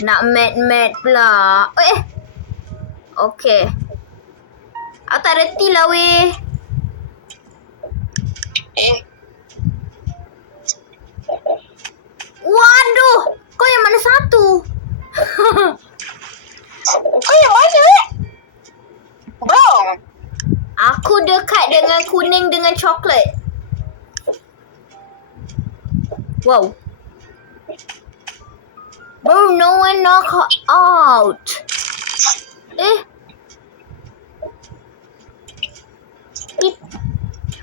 Nak mat pula. Okay. Aku tak reti lah weh. Waduh. Kau yang mana satu? Kau yang mana? Brown. Aku dekat dengan kuning dengan coklat. Wow. Bro, no one knock out.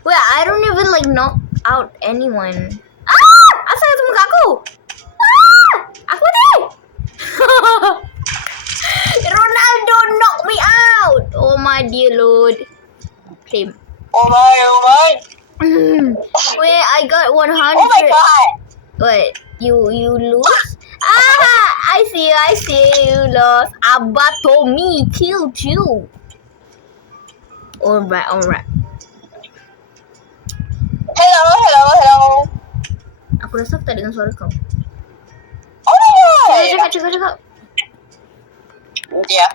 Wait, I don't even like knock out anyone. Asal itu muka aku? Aku ni. Ronaldo knock me out. Oh my dear lord. Claim. Oh my. Wait, I got 100. Oh my god. What? You lose? I see you lost. Abba Tommy killed you. Alright. Hello. Aku rasa aku tak dengar suara kau. Oh my god. Cakap. Yeah.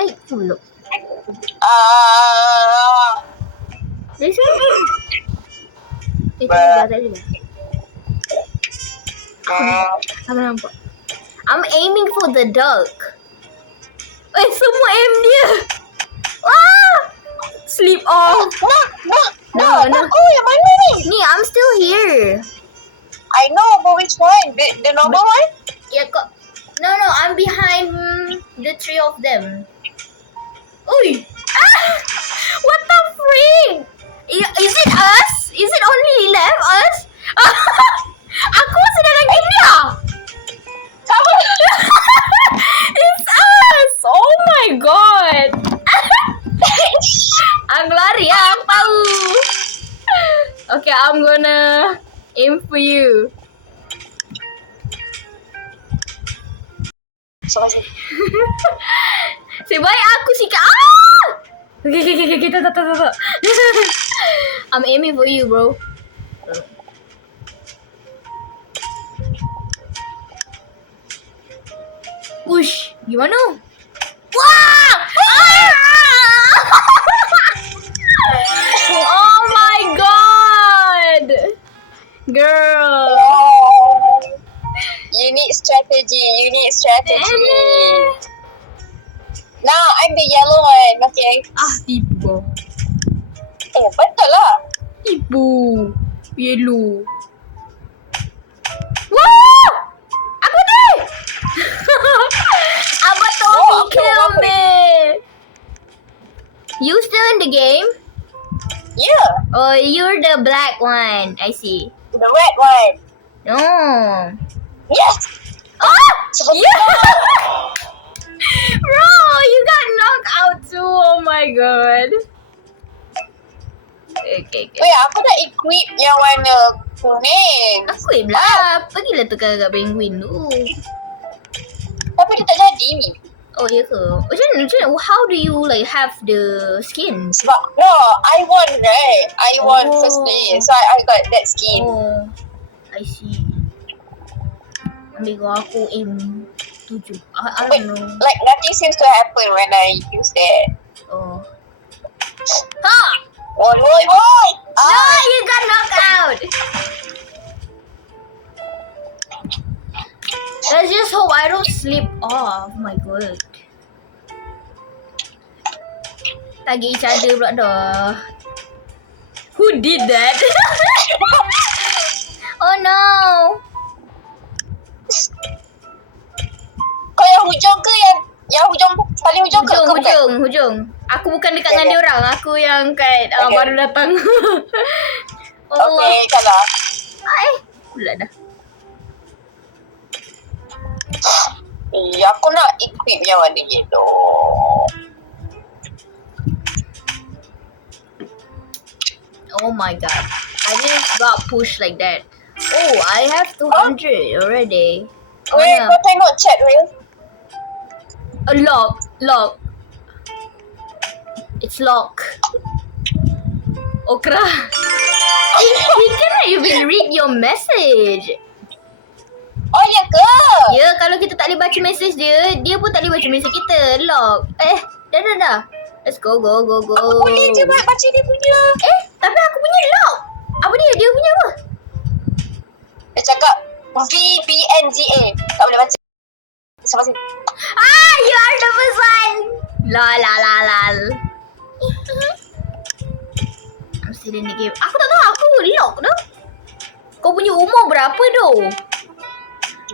Ay, tulog. Dari sini. Tadi dah. Apa nampak? I'm aiming for the duck. Semua aim dia. Sleep off. No. Oh, yang mana ni? Ni, I'm still here. I know, but which one? The normal one? Yeah, no, I'm behind the three of them. Oi! What the freak? Is it us? Is it only left us? Aku sedang game dia. Sama. It's us. Oh my god. Aku lari aku tahu. Okay, I'm gonna aim for you. So masih. Sebaik aku sikit. Okay, tak. I'm aiming for you, bro. Ush, gimana? Wah! Oh my god! Girl. You need strategy. Now I'm the yellow one. Okay. Tipu. Oh, betul lah. Tipu. Yellow. Wah! Aku ni! Abah Tommy kill me. You still in the game? Yeah. Oh, you're the black one. I see. The red one. No. Yes. Yeah. Bro, you got knocked out too. Oh my god. Okay. Wait, aku dah equip yang warna kuning. Aku lah. Pergilah tukar kat penguin tu. Tapi dia tak jadi. Oh, ya ke? Macam mana? How do you like have the skin? Sebab no, I won right. I won first place. So I got that skin. Oh, I see. Ambil kau aku aim 7. I don't know. Like nothing seems to happen when I use that. Oh. Boy. No, you got knocked out. Let's just hope I don't slip off. My god. Tagih each other pula dah. Who did that? Oh no. Kau yang hujung ke yang hujung paling hujung ke? Hujung. Aku bukan dekat dengan dia orang. Aku yang kat baru datang. Allah. Okay, kalah. Pula dah. Aku nak equip yang warna yellow. Oh my god. I just got pushed like that. Oh, I have 200 already. Wait, kau tengok chat, Will. Lock. It's lock. Okra. He cannot even read your message. Oh, ya ke? Ya, kalau kita tak boleh baca mesej dia, dia pun tak boleh baca mesej kita. Lock. Dah. Let's go. Aku boleh je baca dia punya. Tapi aku punya lock. Apa dia? Dia punya apa? Dia cakap VBNZA. Tak boleh baca. Sampai sini. You are the person. Lol. I'm still in the game. Aku tak tahu aku lock dah. Kau punya umur berapa doh?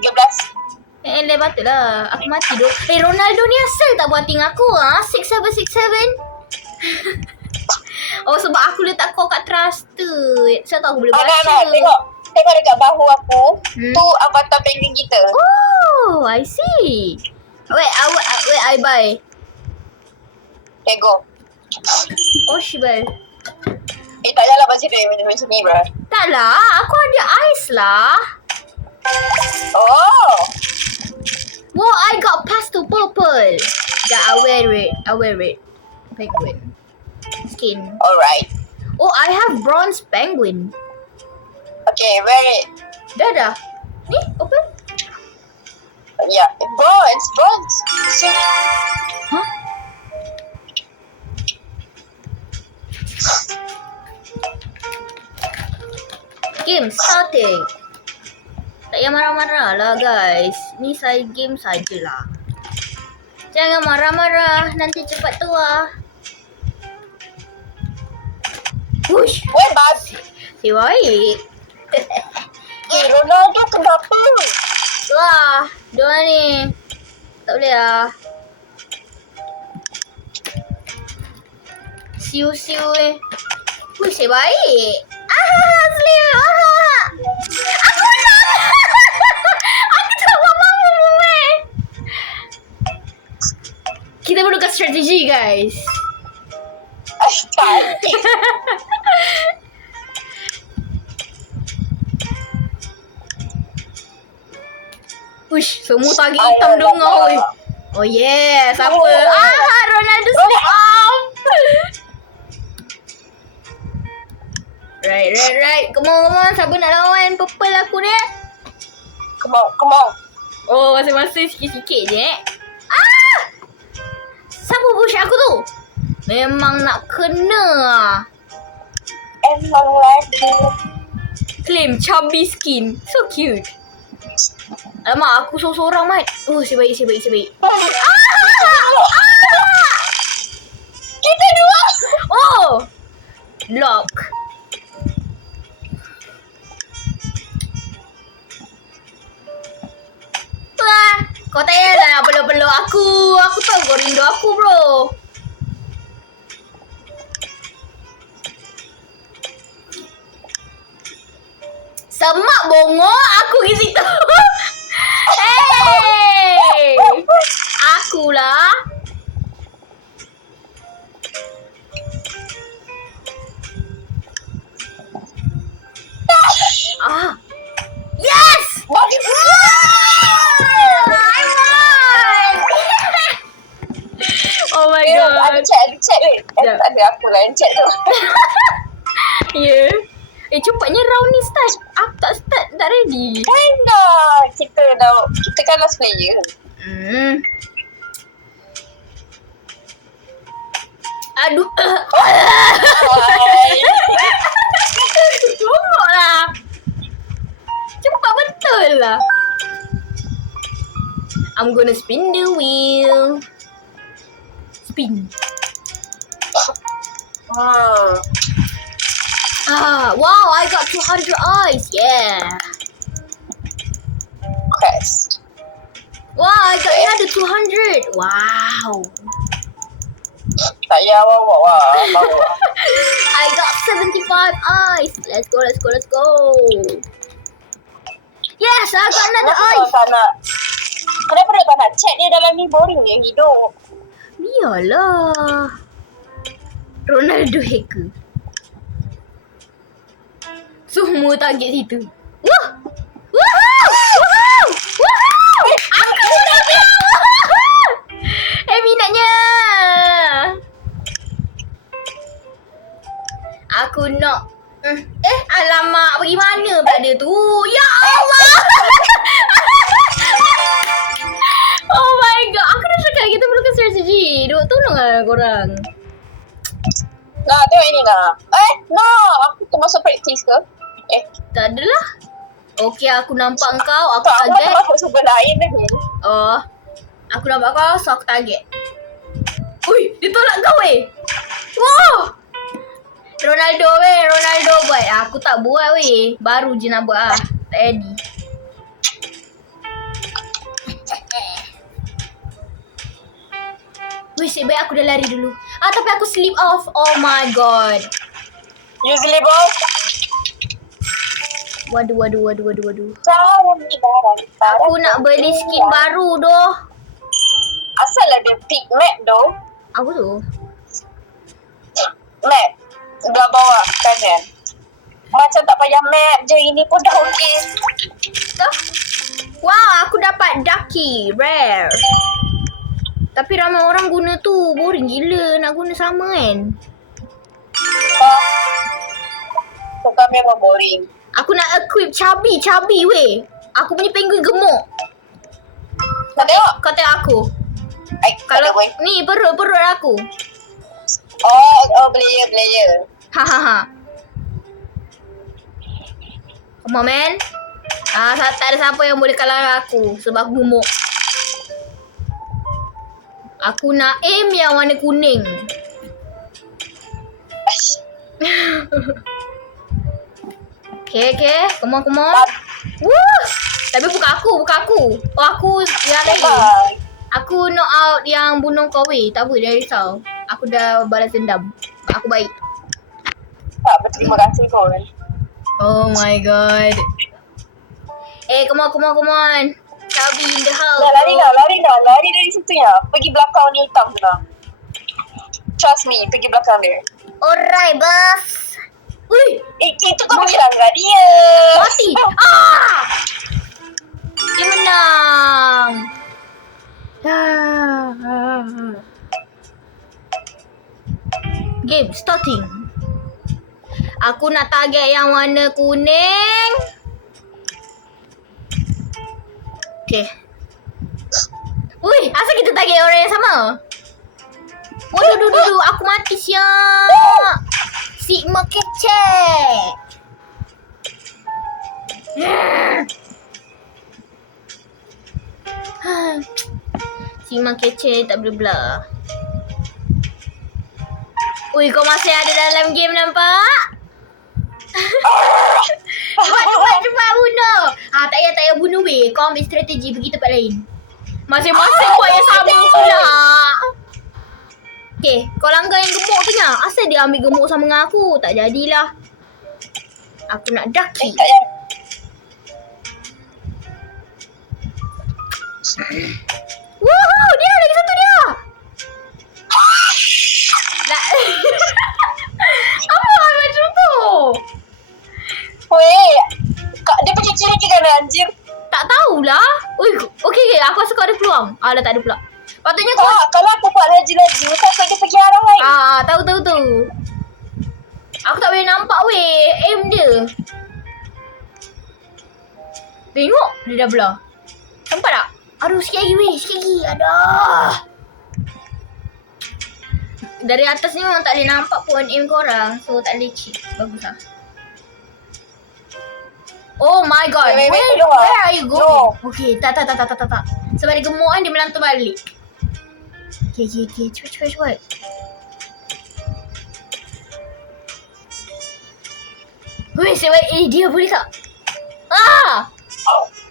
13. Patut lah. Aku mati doh. Ronaldo ni asal tak buat ting aku 6767. Oh, sebab aku letak kau kat trusted. So tak aku boleh baca. Tengok dekat bahu aku. Tu avatar penguin kita. Oh, I see. Wait, I buy. Okay, go. Oh, Shibal. Tak payahlah baca dia macam ni, bro. Taklah, aku ada ice lah. Oh. Wow, I got pastel purple. Yeah, I wear it. Penguin. Skin. Alright. Oh, I have bronze penguin. Okay, wear it. Dah. Ni, open. Yeah. Bronze. See? Huh? Game starting. Tak payah marah-marah lah guys. Ni saya game sajalah. Jangan marah-marah. Nanti cepat tua. Wush. Weh, babi. Si baik. Ronaldo kenapa? Wah, dia ni. Tak boleh lah. Siu Wush, si baik. Slim. Aku nak. Aku tak mahu. Kita perlukan strategi guys. Cantik. Ush, semua target hitam dengar weh. Oh yes, apa? Ronaldo slip off. Right. Come on. Siapa nak lawan purple aku ni? Come on. Oh, masing-masing sikit-sikit je Siapa push aku tu? Memang nak kena Emang lagi. Claim chubby skin. So cute. Alamak, aku seorang-seorang mat. Oh, si baik. Kita dua. Oh, lock. Wah, kau tak payahlah nak peluk-peluk aku. Aku tahu kau rindu aku, bro. Semak bongok aku pergi situ. Hey, akulah. Yes! I won! Oh my god. Ada chat wait. Ada aku lah yang chat tu. Ya. Cepatnya round ni start. Aku tak ready. Dah. Kita kan last player. Aduh. Hai. Tunggu lah. Cepat betul lah. I'm gonna spin the wheel. Spin. Wow, I got 200 eyes. Yeah. Quest. Wow, I got another 200. Wow. Tak payah bawa. I got 75 eyes. Let's go. Yes, I got another eye. Kenapa dia tak nak chat dia dalam ni? Boring dia hidup. Biarlah. Ronaldo hacker. Semua target situ. Wah! Woohoo! Aku sudah biar. Minatnya. Aku nak. Alamak, pergi mana pada tu? Ya Allah. korang. Nah, tengok ini lah. No. Aku termasuk praktis ke? Tak adalah. Okey, aku nampak kau, aku Tak, aku target. masuk sebelah lain lagi. Oh, aku nampak kau, so aku target. Ui, dia tolak kau weh. Wow. Ronaldo buat. Aku tak buat weh. Baru je nak buat ah. Tak ready. Wih, sebaik aku dah lari dulu. Tapi aku slip off. Oh my god. Usually boss. Waduh. Aku Aku nak beli skin baru doh. Asal ada pick map doh. Apa tu? Map. Sebelah bawah kanan. Macam tak payah map je. Ini pun dah okey. Tuh. Wow, aku dapat Ducky Rare. Tapi ramai orang guna tu. Boring gila nak guna sama kan. Bukan memang boring. Aku nak equip Chubby weh. Aku punya penguin gemuk. Kau tengok? Kau tengok aku. Kalau Kalau ni perut aku. Player. Hahaha. Come on man. Tak ada siapa yang boleh kalah aku sebab aku gemuk. Aku nak aim yang warna kuning. Okay. Come on. Woo! Tapi bukan aku. Oh, aku yang lain. Aku knock out yang bunuh kau weh. Tak apa, jangan risau. Aku dah balas dendam. Aku baik. Tak berterima kasih pun. Oh my god. Come on. Chubby in the house. Lari dari situ ya. Pergi belakang ni hitam tu lah. Trust me, pergi belakang dia. Alright, boss. Ui, Itu kau pergi langgar dia. mati. Dia menang. Game starting. Aku nak target yang warna kuning. Okay. Ui, asal kita target orang yang sama? Waduh, aku mati siap. Sigma kecek. Sigma kecek tak boleh belah. Ui, kau masih ada dalam game nampak? Cepat bunuh. Tak payah bunuh weh. Kau ambil strategi pergi tempat lain. Masing-masing buat yang sama pula. Okay, kau langgar yang gemuk punya. Asal dia ambil gemuk sama dengan aku? Tak jadilah. Aku nak Ducky. Woohoo, dia lagi satu dia. Apa macam tu? Weh, dia pergi kiri ke kanan anjir? Tak tahulah. Ui, okey, aku rasa kau ada peluang. Dah tak ada pula. Patutnya kau... Kalau aku buat laju-laju, takut dia pergi arah lain. Tahu. Aku tak boleh nampak weh aim dia. Tengok, dia dah belah. Nampak tak? Aduh, sikit lagi weh, Aduh. Dari atas ni memang tak boleh nampak pun aim korang. So tak boleh cheat. Bagus lah. Oh my god. Wait, Where are you going? No. Okay, tak. Sebab dia gemuk kan, dia melantar balik. Okay. Cepat. Weh, sebab dia boleh tak?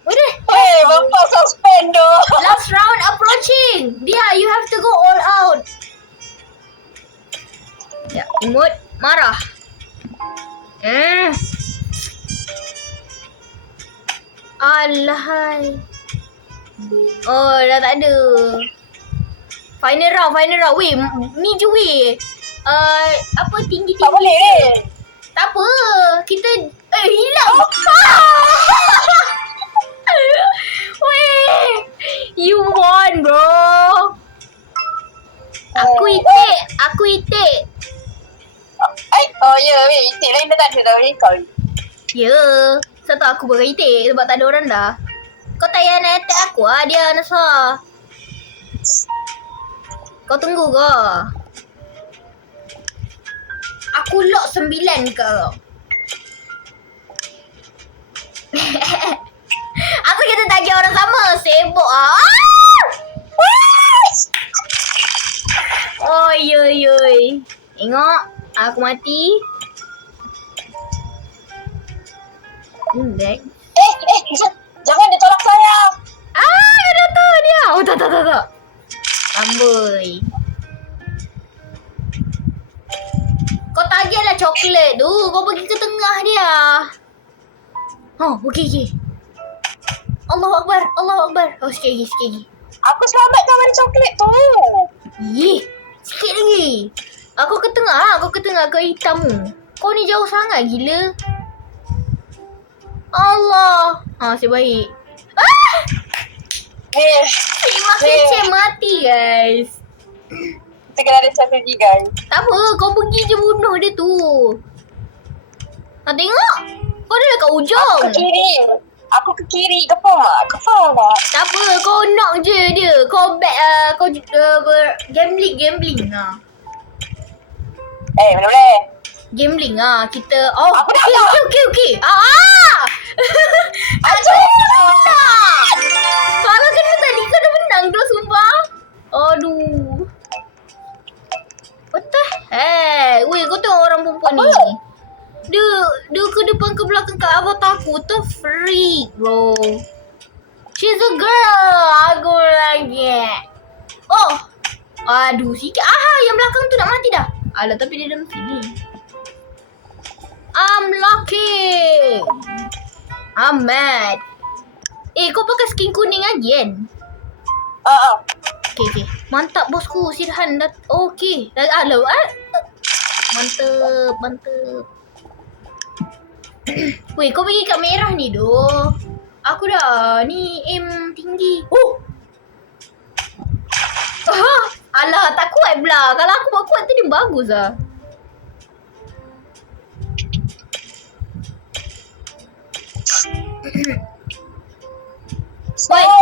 Boleh. Weh, bapak suspend doh. Last round approaching. Dia, you have to go all out. Ya, emote marah. Alahai. Oh, dah tak ada. Final round. Weh, ni je weh. Apa tinggi-tinggi. Tak boleh weh. Tak apa. Kita hilang. Weh. You won, bro. Aku itik. Weh, itik lain dah tak ada dah weh kau. Ya. Sebab aku beritik sebab tak ada orang dah. Kau tak payah nak attack aku dia Nasa. Kau tunggu ke? Aku lock 9 kau. Aku kata tagih orang sama. Sibuk Oi, oi, oi. Tengok. Aku mati. Back. Jangan dia tolak saya. Dia tahu dia. Oh, tak. Amboi. Kau tagihlah coklat tu. Kau pergi ke tengah dia. Okey. Allahu Akbar. Oh, sikit lagi. Aku selamatkan warna coklat tu. Sikit lagi. Aku ke tengah ke hitam tu. Kau ni jauh sangat gila. Allah. Asyik baik. Si Mak kecil mati guys. Kita kena ada strategi guys. Tak apa, kau pergi je bunuh dia tu. Tengok. Kau dah dekat ujung. Aku ke kiri. Kau faham tak? Tak apa, kau knock je dia. Kau back, kau gambling. Mana boleh? Gambling kita. Aku dah Okey. Kalau kena tadi kau dah menang tu sumpah. Aduh. What the heck? Weh, kau tengok orang perempuan ni. Dia ke depan ke belakang ke avatar aku. What the freak bro. She's a girl. Aku lagi. Aduh sikit. Yang belakang tu nak mati dah. Alah tapi dia dalam sini. I'm lucky. I'm mad. Kau pakai skin kuning lagi kan? Okay. Mantap bosku. Sirhan dah. Okay. Mantap. Weh, kau pergi kat merah ni doh. Aku dah ni aim tinggi. Alah, tak kuat pula. Kalau aku buat kuat tadi bagus lah. Sebaik.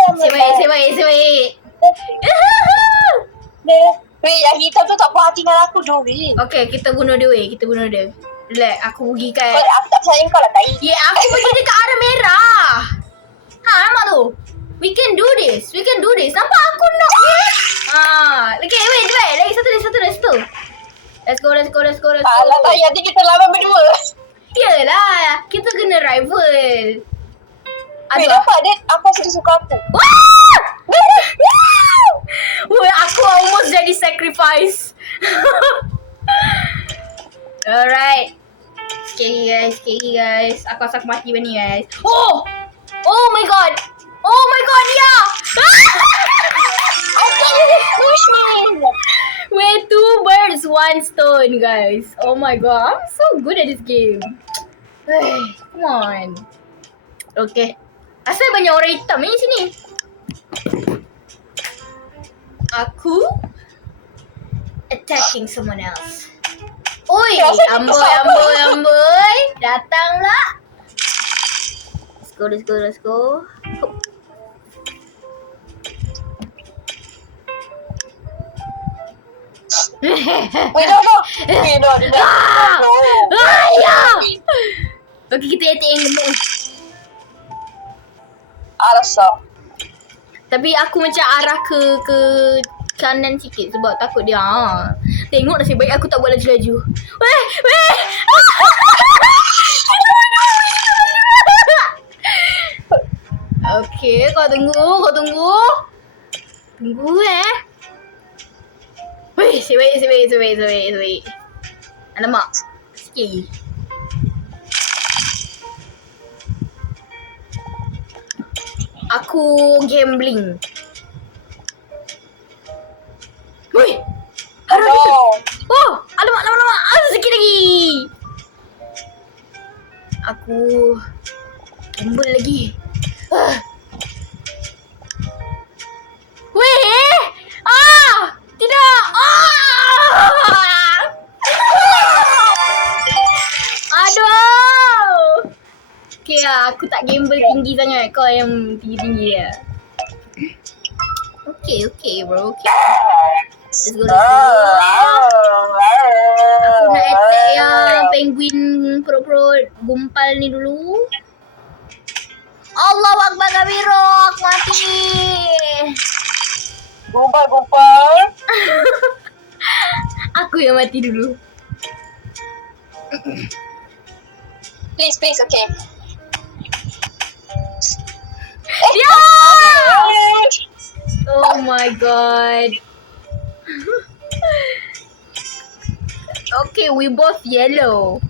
Weh, yang hitam tu tak puas hati dengan aku Dori. Okay, kita bunuh dia weh. Relax, aku pergi kat... Aku tak percaya kau lah tai. Aku pergi dekat arah merah. Nampak tu? We can do this. Nampak aku knock dia? Okay, wait. Lagi satu. Let's go. Alah tai, nanti kita lawan berdua. Yelah, kita kena rival. Weh, nampak dia apa sudah suka aku. Weh, aku almost jadi sacrifice. Alright. Sikit lagi guys. Aku rasa aku mati ni guys. Oh my god, ya. Push me. Wait, 2 birds, 1 stone guys. Oh my god, I'm so good at this game. Come on. Okay. Asal banyak orang hitam ni sini. Aku attacking someone else. Oi, amboi. Datanglah. Let's go. Wait, no. Ya. Okay, kita attack yang gemuk. Alasah. Tapi aku macam arah ke kanan sikit sebab takut dia. Tengok nasib baik aku tak buat laju-laju. Weh. Okay, kau tunggu. Tunggu Weh, sebaik. Alamak. Sikit lagi. Aku gambling. Weh. Alamak. Sikit lagi. Aku gamble lagi. Weh. Tidak. Aduh. Okay lah, aku tak gamble tinggi sangat. Kau yang tinggi-tinggi lah. Okay bro, okay. Let's go. Aku nak attack yang penguin perut-perut gumpal ni dulu. Allahu Akbar kabiro, aku mati. Gumpal. Aku yang mati dulu. Please, okay. Ya! Oh my god. Okay, we both yellow.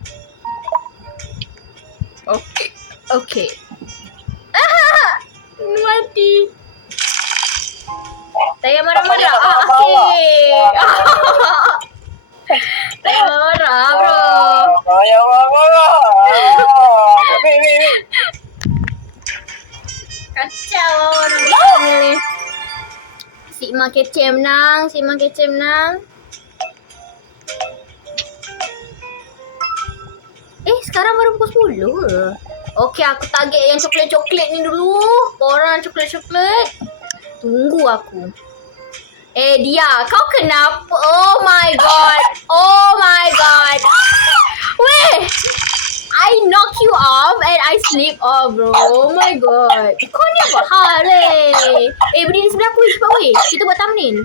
Okay. Mati. Saya marah-marah. Okay. Saya marah, bro. Wait. Kacau orang ni. Sigma kece menang. Sekarang baru pukul 10 ke? Okay, aku target yang coklat-coklat ni dulu. Korang coklat-coklat. Tunggu aku. Dia, kau kenapa? Oh my god. Weh, I knock you off and I sleep off, bro. Oh my god. Kau ni apa hal berdiri sebelah aku cepat weh. Kita buat thumbnail.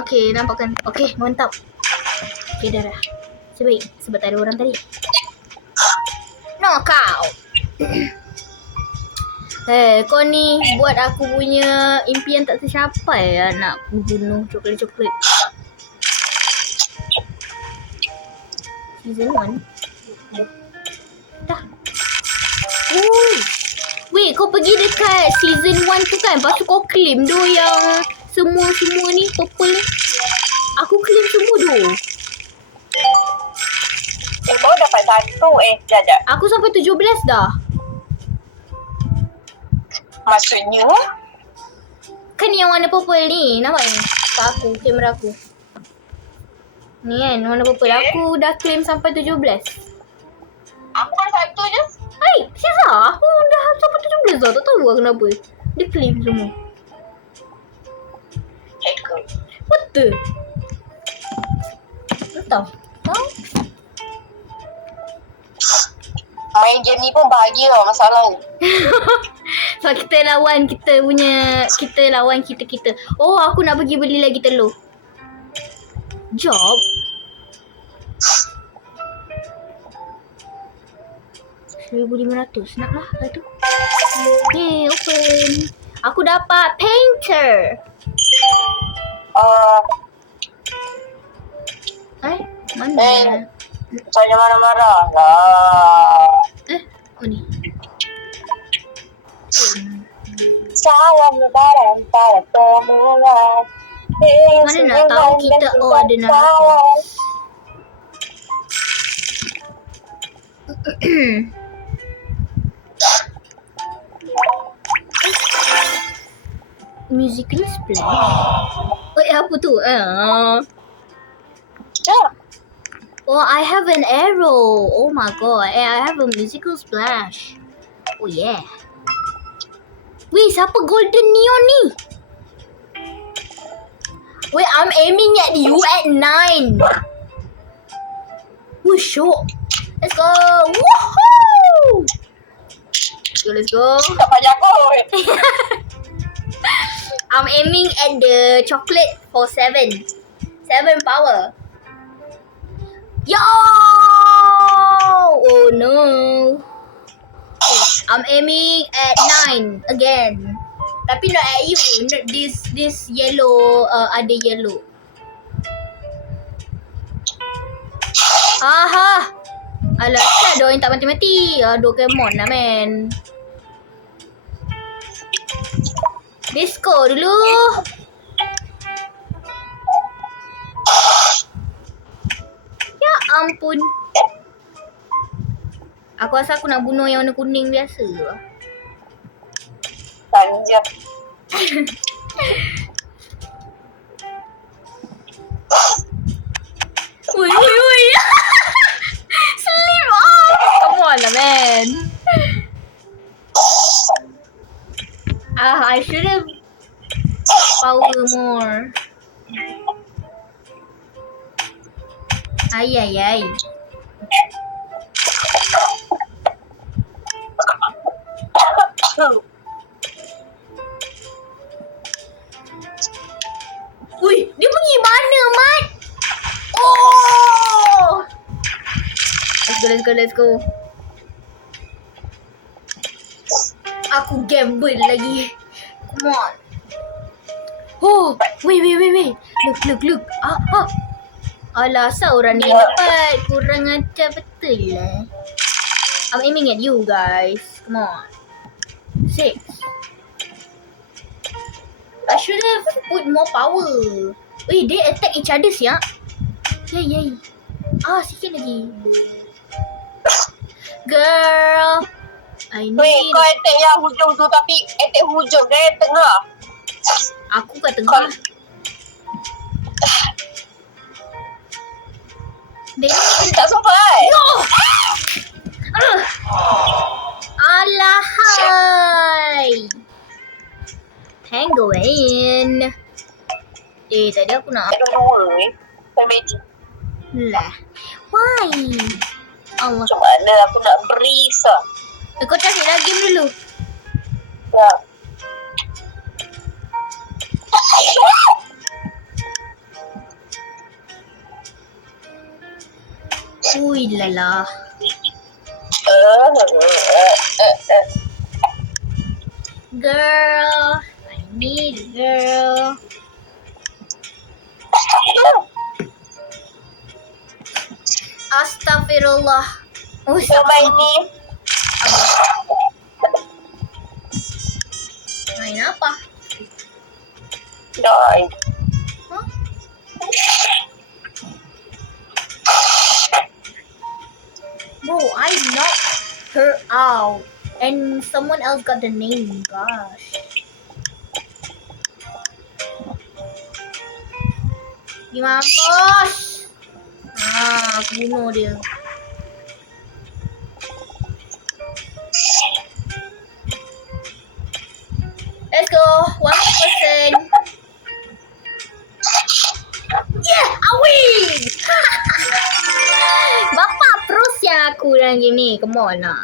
Okay, nampak kan? Okay, mantap. Okay, dah. Sebaik sebab tak ada orang tadi. Knockout. Kau ni buat aku punya impian tak tercapai lah nak bunuh coklat-coklat. Season 1. Dah. Wait, kau pergi dekat season 1 tu kan? Lepas tu kau claim tu yang semua ni purple ni. Aku claim semua tu. Baru dapat satu. Sekejap. Aku sampai 17 dah. Maksudnya? Kan yang warna purple ni. Nampak ni? Kat aku, kamera aku. Ni kan, warna purple. Aku dah claim sampai 17. Aku baru satu je. Syazah, aku dah sampai 17 dah. Tak tahu lah kenapa. Dia claim semua. Hacker. What the? Entah. Main game ni pun bahagia lah masalah ni. So kita lawan kita. Oh, aku nak pergi beli lagi telur. Job. 1,500. Nak lah tu. Open. Aku dapat painter. Mana? Saya marah-marah lah. Oh ni. Saya lebaran pada semula. Mana nak tahu kita ada narasi. Musical splash. Apa tu? Oh, I have an arrow. Oh my god. I have a musical splash. Oh yeah. Wait, siapa golden neon ni? Wait, I'm aiming at you at 9. Shook. Let's go. Woohoo! Let's go. Tak payah kot. I'm aiming at the chocolate for 7. 7 power. Yo! Oh no. I'm aiming at 9 again. Tapi not at you. Not this yellow. Ada yellow. Aha. Alah, kan ada orang tak mati-mati. Aduh, come on lah, man. Disco dulu. Ya ampun. Aku rasa aku nak bunuh yang warna kuning biasa. Tanja. Ui. Sleep off. Come on lah, man. I should have Power more. Ay, ay, ay. Ui, dia pergi mana, Mat? Oh! Let's go. Aku gamble lagi. Come on. Oh, wait. Look. Alah, asal orang ni dapat. Kurang ajar betul lah. I'm aiming at you guys. Come on. 6. I should have put more power. Wait, they attack each other siap. Yay. Sikit lagi. Girl, I Weh, need. kau attack yang hujung tu tapi attack hujung dia tengah. Aku kat tengah. Dia Tak sempat. no. Alahai. Penguin. Tadi aku nak Ada dua Saya magic. lah. Why? Allah. Macam mana aku nak breeze lah. Kau cari lah game dulu. Ya. Ui lala. Girl, I need a girl. Astaghfirullah. Oh, Coba ini. Main apa? Die. Huh? Bro, I knocked her out. And someone else got the name. Gosh. Mampus. Aku bunuh dia. Let's go. One more person. Yeah, I win. Bapak terus yang aku dalam game ni. Come on lah.